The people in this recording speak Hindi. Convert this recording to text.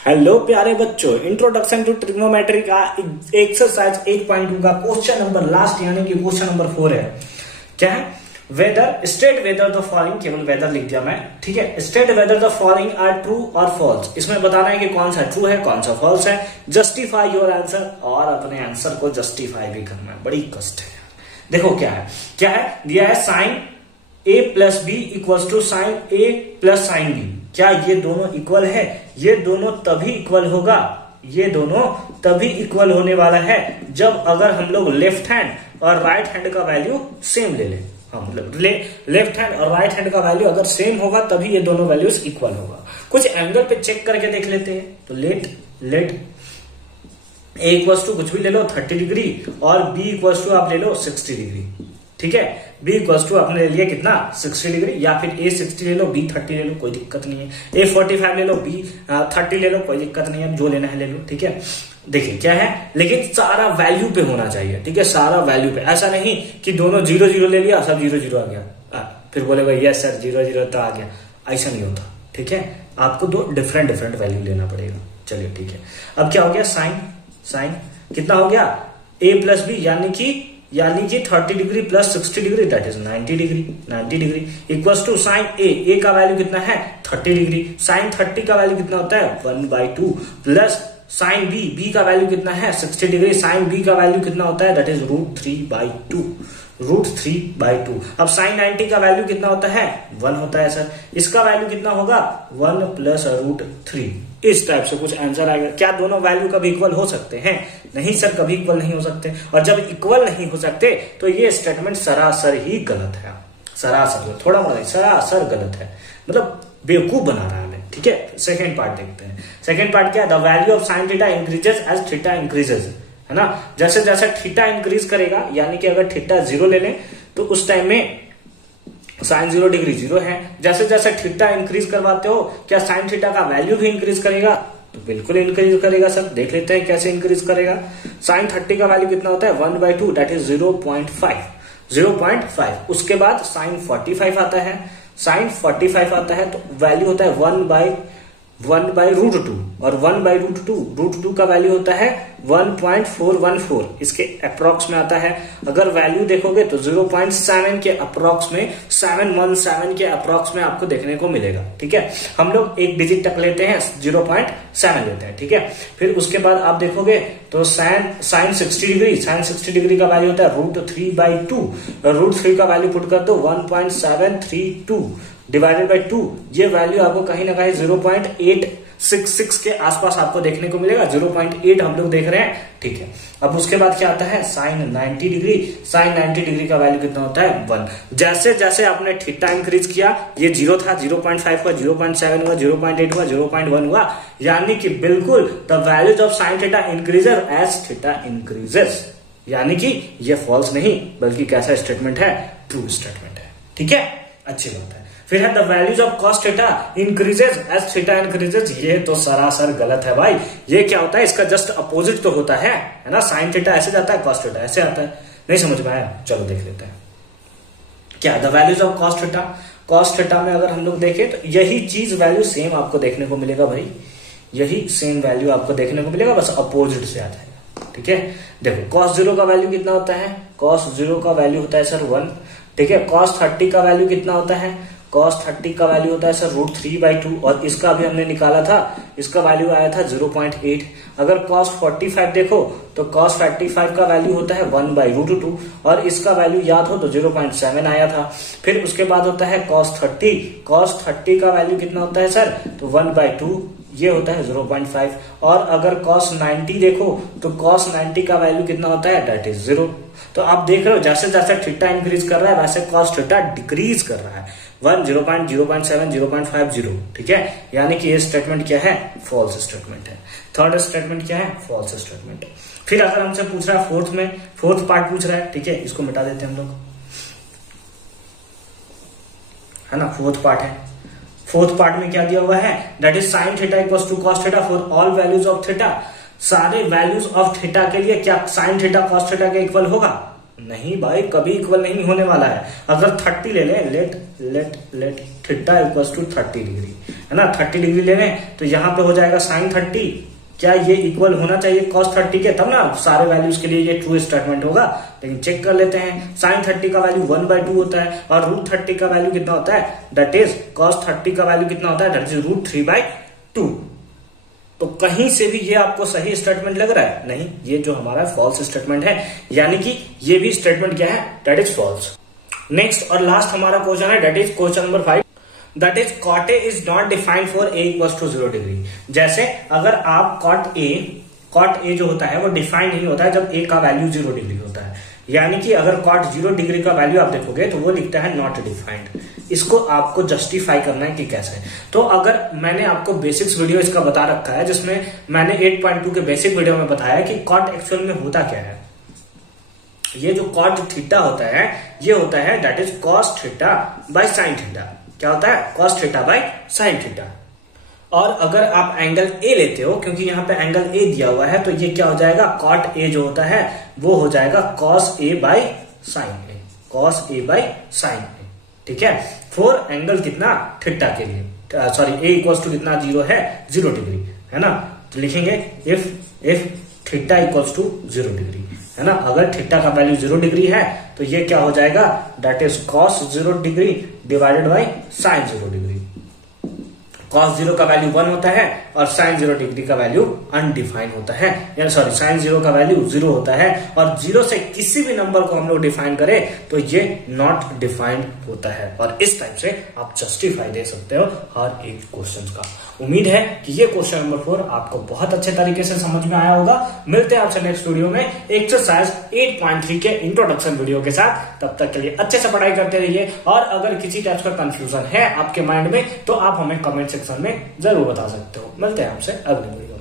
हेलो प्यारे बच्चों, इंट्रोडक्शन टू ट्रिग्नोमेट्री का एक्सरसाइज 8.2 का क्वेश्चन नंबर लास्ट यानी कि क्वेश्चन नंबर 4 है। क्या है? Whether state whether the following, केवल वेदर लिख दिया मैं, ठीक है। State whether the following are true और फॉल्स। इसमें बताना है कि कौन सा ट्रू है कौन सा फॉल्स है। जस्टिफाई योर आंसर, और अपने आंसर को जस्टिफाई भी करना है। बड़ी कष्ट है। देखो क्या है दिया है sine A plus B equal to sine A plus sine B. क्या ये दोनों इक्वल है? ये दोनों तभी इक्वल होगा, ये दोनों तभी इक्वल होने वाला है जब अगर हम लोग लेफ्ट हैंड और राइट हैंड का वैल्यू सेम ले लें। मतलब लेफ्ट हैंड और राइट हैंड का वैल्यू अगर सेम होगा तभी ये दोनों वैल्यूज इक्वल होगा। कुछ एंगल पे चेक करके देख लेते हैं। तो लेट ए इक्वल टू कुछ भी ले लो 30 डिग्री और बी इक्वल टू आप ले लो 60 डिग्री, ठीक है। बी इक्वल टू आपने ले लिया कितना 60 डिग्री, या फिर ए 60 ले लो बी 30 ले लो, कोई दिक्कत नहीं है। ए 45 ले लो बी 30 ले लो, कोई दिक्कत नहीं है, जो लेना है ले लो, ठीक है। देखिए क्या है, लेकिन सारा वैल्यू पे होना चाहिए, ठीक है। सारा वैल्यू पे, ऐसा नहीं कि दोनों 0 0 ले लिया सब 0 0 आ गया, फिर बोलेगा यस सर 0 0 तो आ गया। ऐसा नहीं होता, ठीक है। आपको दो डिफरेंट वैल्यू लेना पड़ेगा। चलिए ठीक है। अब क्या हो गया, साइन कितना हो गया ए प्लस बी यानी कि 30 degree plus 60 degree that is 90 degree equals to sine A का वैल्यू कितना है 30 डिग्री। साइन 30 का वैल्यू कितना होता है 1/2 प्लस साइन बी का वैल्यू कितना है 60 डिग्री। साइन बी का वैल्यू कितना होता है दैट इज √3/2। अब साइन 90 का वैल्यू कितना होता है 1 होता है सर। इसका वैल्यू कितना होगा 1 प्लस √3। इस टाइप से कुछ आंसर आएगा। क्या दोनों वैल्यू कभी इक्वल हो सकते हैं? नहीं सर, कभी इक्वल नहीं हो सकते। और जब इक्वल नहीं हो सकते तो ये स्टेटमेंट सरासर ही गलत है। सरासर, थोड़ा मोड़ा सरासर गलत है, मतलब बेवकूफ बना रहा है हमें, ठीक है। सेकेंड पार्ट देखते हैं। सेकेंड पार्ट क्या है, the value of sine theta increases as theta increases, है ना। जैसे जैसे थीटा इंक्रीज करेगा, यानी कि अगर थीटा 0 ले लें तो उस टाइम में साइन 0 डिग्री 0 है। जैसे जैसे थीटा इंक्रीज करवाते हो, क्या साइन थीटा का वैल्यू भी इंक्रीज करेगा? तो बिल्कुल इंक्रीज करेगा सर। देख लेते हैं कैसे इंक्रीज करेगा। साइन 30 का वैल्यू कितना होता है 1/2 दैट इज 0.5। उसके बाद साइन 45 आता है। साइन 45 आता है तो वैल्यू होता है 1/√2 और 1/√2 का वैल्यू होता है 1.414। इसके अप्रॉक्स में आता है। अगर वैल्यू देखोगे तो 0.7 के अप्रॉक्स में 717 के अप्रॉक्स में आपको देखने को मिलेगा, ठीक है। हम लोग एक डिजिट तक लेते हैं 0.7 लेते हैं, ठीक है। फिर उसके बाद आप देखोगे तो साइन 60 डिग्री का वैल्यू होता है √3/2। √3 का वैल्यू पुट कर दो 1.732 डिवाइडेड बाई 2। ये वैल्यू आपको कहीं ना कहीं 0.866 के आसपास आपको देखने को मिलेगा। 0.8 हम लोग देख रहे हैं, ठीक है। अब उसके बाद क्या आता है साइन 90 डिग्री। साइन 90 डिग्री का वैल्यू कितना होता है 1। जैसे जैसे आपने थीटा इंक्रीज किया, ये 0 था, 0.5 हुआ, 0.7 हुआ, 0.8 हुआ, 0.1 हुआ, यानी कि बिल्कुल the values of sine theta increases as theta increases. यानी कि ये फॉल्स नहीं बल्कि कैसा स्टेटमेंट है, ट्रू स्टेटमेंट है, ठीक है। अच्छी बात है। फिर है the values of cos theta increases as theta increases. ये तो सरासर गलत है भाई। ये क्या होता है, इसका जस्ट अपोजिट तो होता है ना। साइन थीटा ऐसे जाता है, कॉस थीटा ऐसे आता है। नहीं समझ में आया? चलो देख लेते हैं। क्या the values of cos theta. Cos theta में अगर हम लोग देखें तो यही चीज वैल्यू सेम आपको देखने को मिलेगा भाई। यही सेम वैल्यू आपको देखने को मिलेगा, बस अपोजिट से आ जाएगा, ठीक है। देखो cos 0 का वैल्यू कितना होता है, cos 0 का वैल्यू होता है सर 1, ठीक है। cos 30 का वैल्यू कितना होता है, cos 30 का वैल्यू होता है सर √3/2 और इसका भी हमने निकाला था, इसका वैल्यू आया था 0.8। अगर cos 45 देखो तो cos 45 का वैल्यू होता है 1/√2 और इसका वैल्यू याद हो तो 0.7 आया था। फिर उसके बाद होता है cos 30 का वैल्यू कितना होता है सर, तो 1/2, ये होता है 0.5। और अगर cos 90 देखो तो cos 90 का वैल्यू कितना होता है दैट इज 0। तो आप देख रहे हो जैसे जैसे थीटा इंक्रीज कर रहा है वैसे cos थीटा डिक्रीज कर रहा है 1, 0.07, 0.50, ठीक है। यानी कि ये स्टेटमेंट क्या है, फॉल्स स्टेटमेंट है। थर्ड स्टेटमेंट क्या है, फॉल्स स्टेटमेंट। फिर अगर हमसे पूछ रहा है फोर्थ पार्ट पूछ रहा है, ठीक है, इसको मिटा देते हैं हम लोग, है ना। फोर्थ पार्ट है। फोर्थ पार्ट में क्या दिया हुआ है, that is sine theta equals to cos theta for all values of theta. सारे वैल्यूज ऑफ थीटा के लिए क्या साइन थीटा कॉस थीटा के इक्वल होगा? नहीं भाई, कभी इक्वल नहीं होने वाला है। अगर 30 ले लें, let theta equals to 30 degree, है ना। 30 डिग्री ले लें तो यहाँ पे हो जाएगा साइन 30, क्या ये इक्वल होना चाहिए cos 30 के, तब ना सारे वैल्यूज के लिए ये ट्रू स्टेटमेंट होगा। लेकिन चेक कर लेते हैं, साइन 30 का वैल्यू 1/2 होता है और रूट 30 का वैल्यू कितना होता है, दैट इज cos 30 का वैल्यू कितना होता है, दैट इज रूट 3/2। तो कहीं से भी ये आपको सही स्टेटमेंट लग रहा है? नहीं, ये जो हमारा फॉल्स स्टेटमेंट है, यानी कि ये भी स्टेटमेंट क्या है, दैट इज फॉल्स। नेक्स्ट और लास्ट हमारा क्वेश्चन है, that is question number 5, that is cot A is not defined for A equals to 0 degree. जैसे अगर आप cot A जो होता है वो डिफाइन नहीं होता है जब A का वैल्यू 0 डिग्री होता है, यानी कि अगर cot 0 डिग्री का वैल्यू आप देखोगे तो वो लिखता है नॉट डिफाइंड। इसको आपको जस्टिफाई करना है कि कैसे। तो अगर मैंने आपको बेसिक्स वीडियो इसका बता रखा है, जिसमें मैंने 8.2 के बेसिक वीडियो में बताया कि cot एक्चुअल में होता क्या है। ये जो cot थीटा होता है, ये होता है that is cos theta by sin theta. क्या होता है, cos theta by sin theta. और अगर आप एंगल A लेते हो, क्योंकि यहाँ पे एंगल A दिया हुआ है, तो ये क्या हो जाएगा, cot A जो होता है वो हो जाएगा cos A by sin A, cos A by sin A, ठीक है। फॉर एंगल कितना, थीटा के लिए, सॉरी A इक्वल्स टू कितना, 0 है, 0 डिग्री, है ना। तो लिखेंगे if theta equals to 0 degree, है ना। अगर थीटा का वैल्यू 0 डिग्री है तो ये क्या हो जाएगा, that is cos 0 degree divided by sin 0 degree. cos 0 का वैल्यू 1 होता है और sin 0 डिग्री का वैल्यू अनडिफाइंड होता है, यानी सॉरी sin 0 का वैल्यू 0 होता है, और 0 से किसी भी नंबर को हम लोग डिफाइन करें तो ये नॉट डिफाइंड होता है। और इस टाइप से आप जस्टिफाई दे सकते हो हर एक क्वेश्चन का। उम्मीद है कि ये क्वेश्चन नंबर 4 आपको बहुत अच्छे तरीके से समझ में आया होगा। मिलते हैं आपसे नेक्स्ट वीडियो में एक्सरसाइज 8.3 के इंट्रोडक्शन वीडियो के साथ। तब तक के लिए अच्छे से पढ़ाई करते रहिए, और अगर किसी टाइप का कंफ्यूजन है आपके माइंड में तो आप हमें कमेंट सेक्शन में जरूर बता सकते हो। मिलते हैं आपसे अगले वीडियो में।